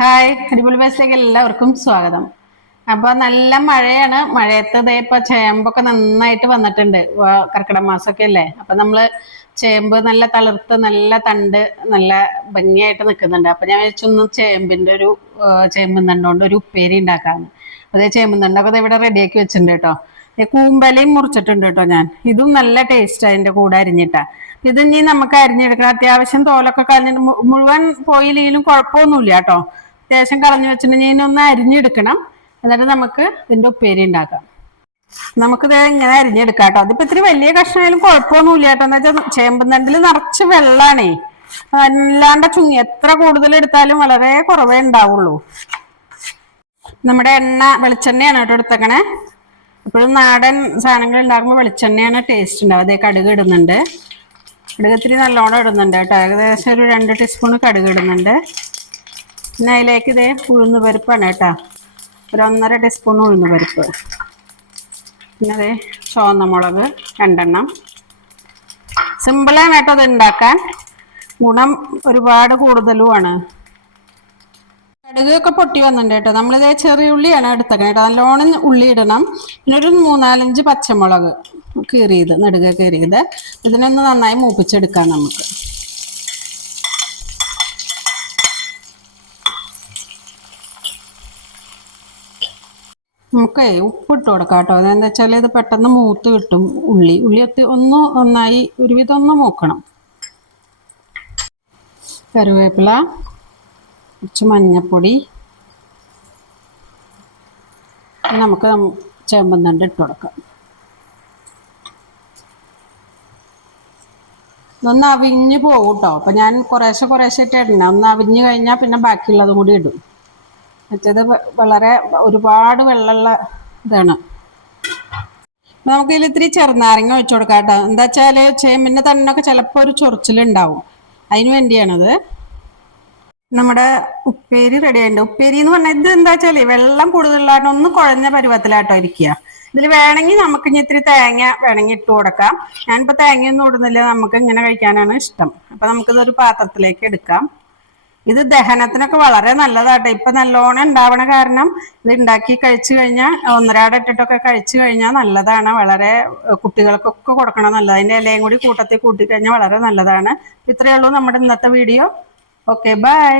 Hi, അടിപൊളി ബസ്സിലേക്ക് എല്ലാവർക്കും സ്വാഗതം. അപ്പൊ നല്ല മഴയാണ്. മഴയത്ത് ദേ ഇപ്പൊ ചേമ്പൊക്കെ നന്നായിട്ട് വന്നിട്ടുണ്ട്. കർക്കിടക മാസമൊക്കെ അല്ലേ. അപ്പൊ നമ്മള് ചേമ്പ് നല്ല തളിർത്ത് നല്ല തണ്ട് നല്ല ഭംഗിയായിട്ട് നിൽക്കുന്നുണ്ട്. അപ്പൊ ഞാൻ വെച്ചൊന്ന് ചേമ്പിന്റെ ഒരു ചേമ്പും തണ്ടുകൊണ്ട് ഒരു ഉപ്പേരി ഉണ്ടാക്കാന്ന്. അതേ ചേമ്പും തണ്ടൊക്കെ ദേ ഇവിടെ റെഡിയാക്കി വെച്ചിട്ടുണ്ട് കേട്ടോ. കൂമ്പലയും മുറിച്ചിട്ടുണ്ട് കേട്ടോ ഞാൻ. ഇതും നല്ല ടേസ്റ്റ് അതിന്റെ കൂടെ അരിഞ്ഞിട്ടാ. ഇത് ഇനി നമുക്ക് അരിഞ്ഞെടുക്കണം. അത്യാവശ്യം തോലൊക്കെ കളഞ്ഞിട്ട് മുഴുവൻ പോയില്ലെങ്കിലും കുഴപ്പമൊന്നുമില്ല കേട്ടോ. അത്യാവശ്യം കളഞ്ഞു വെച്ചിട്ടുണ്ടെങ്കിൽ ഇതിനൊന്ന് അരിഞ്ഞെടുക്കണം. എന്നിട്ട് നമുക്ക് ഇതിന്റെ ഉപ്പേരി ഉണ്ടാക്കാം. നമുക്കിത് ഇങ്ങനെ അരിഞ്ഞെടുക്കാം കേട്ടോ. അതിപ്പോ ഇത്തിരി വലിയ കഷ്ണമായാലും കുഴപ്പമൊന്നുമില്ല കേട്ടോ. എന്ന് വെച്ചാൽ ചേമ്പും തണ്ടിൽ നിറച്ച് വെള്ളാണേ. അല്ലാണ്ട് ചുങ്ങി എത്ര കൂടുതൽ എടുത്താലും വളരെ കുറവേ ഉണ്ടാവുള്ളൂ. നമ്മുടെ വെളിച്ചെണ്ണയാണ് കേട്ടോ എടുത്തേക്കണേ. എപ്പോഴും നാടൻ സാധനങ്ങൾ ഉണ്ടാക്കുമ്പോൾ വെളിച്ചെണ്ണയാണ് ടേസ്റ്റ് ഉണ്ടാവും. അതേ കടുക് ഇടുന്നുണ്ട്. കടുക് ഇത്തിരി നല്ലോണം ഇടുന്നുണ്ട് കേട്ടോ. ഏകദേശം ഒരു 2 ടീസ്പൂൺ കടുക് ഇടുന്നുണ്ട്. പിന്നെ അതിലേക്ക് ഇതേ ഉഴുന്ന് പരിപ്പാണ് കേട്ടോ. ഒരു 1.5 ടീസ്പൂൺ ഉഴുന്ന് പരിപ്പ്. പിന്നെ അതേ ചുവന്ന മുളക് 2 എണ്ണം. സിമ്പിളാണ് കേട്ടോ ഇത് ഉണ്ടാക്കാൻ. ഗുണം ഒരുപാട് കൂടുതലുമാണ്. കടുകൊക്കെ പൊട്ടി വന്നിട്ടുണ്ട് കേട്ടോ. നമ്മളിതേ ചെറിയ ഉള്ളിയാണ് എടുത്തേക്കണം കേട്ടോ. നല്ലോണം ഉള്ളി ഇടണം. പിന്നെ ഒരു 3-4 പച്ചമുളക് കീറിയത്, നെടുക കീറിയത്. ഇതിനൊന്ന് നന്നായി മൂപ്പിച്ചെടുക്കാം നമുക്ക്. നമുക്ക് ഉപ്പിട്ട് കൊടുക്കാം കേട്ടോ. അതെന്താ വെച്ചാൽ ഇത് പെട്ടെന്ന് മൂത്ത് കിട്ടും. ഉള്ളി ഒന്ന് നന്നായി ഒരുവിധം ഒന്ന് മൂക്കണം. കറിവേപ്പില, കുറച്ച് മഞ്ഞൾപ്പൊടി, നമുക്ക് ചേമ്പും തണ്ട് ഇട്ട് കൊടുക്കാം. ഇതൊന്ന് അവിഞ്ഞ് പോകും കേട്ടോ. അപ്പം ഞാൻ കുറേശ്ശെ ഇട്ട് ഇടണം. ഒന്ന് അവിഞ്ഞ് കഴിഞ്ഞാൽ പിന്നെ ബാക്കിയുള്ളതും കൂടി ഇടും. മറ്റേത് വളരെ ഒരുപാട് വെള്ളമുള്ള ഇതാണ്. നമുക്കിതിൽ ഇത്തിരി ചെറുനാരങ്ങ ഒഴിച്ചു കൊടുക്കാം കേട്ടോ. എന്താ വെച്ചാൽ ചേമ്പിൻ്റെ തണ്ടിനൊക്കെ ചിലപ്പോൾ ഒരു ചൊറിച്ചിലുണ്ടാവും. അതിന് വേണ്ടിയാണത്. നമ്മുടെ ഉപ്പേരി റെഡി ആയിട്ടുണ്ട്. ഉപ്പേരി എന്ന് പറഞ്ഞാൽ ഇത് എന്താ വെച്ചാൽ വെള്ളം കൂടുതലായിട്ട് ഒന്ന് കുഴഞ്ഞ പരുവത്തിലാട്ടോ ഇരിക്കുക. ഇതിൽ വേണമെങ്കിൽ നമുക്ക് ഇനി ഇത്തിരി തേങ്ങ വേണമെങ്കിൽ ഇട്ട് കൊടുക്കാം. ഞാനിപ്പോൾ തേങ്ങയൊന്നും ഇടുന്നില്ല. നമുക്ക് ഇങ്ങനെ കഴിക്കാനാണ് ഇഷ്ടം. അപ്പം നമുക്കിതൊരു പാത്രത്തിലേക്ക് എടുക്കാം. ഇത് ദഹനത്തിനൊക്കെ വളരെ നല്ലതാട്ടോ. ഇപ്പൊ നല്ലോണം ഉണ്ടാവണ കാരണം ഇത് ഉണ്ടാക്കി കഴിച്ചു കഴിഞ്ഞാൽ 1-2 ഇട്ടിട്ടൊക്കെ കഴിച്ചു കഴിഞ്ഞാൽ നല്ലതാണ്. വളരെ കുട്ടികൾക്കൊക്കെ കൊടുക്കണം നല്ലത്. അതിന്റെ ഇലയും കൂടി കൂട്ടത്തിൽ കൂട്ടിക്കഴിഞ്ഞാൽ വളരെ നല്ലതാണ്. ഇത്രയേ ഉള്ളൂ നമ്മുടെ ഇന്നത്തെ വീഡിയോ. Okay, by.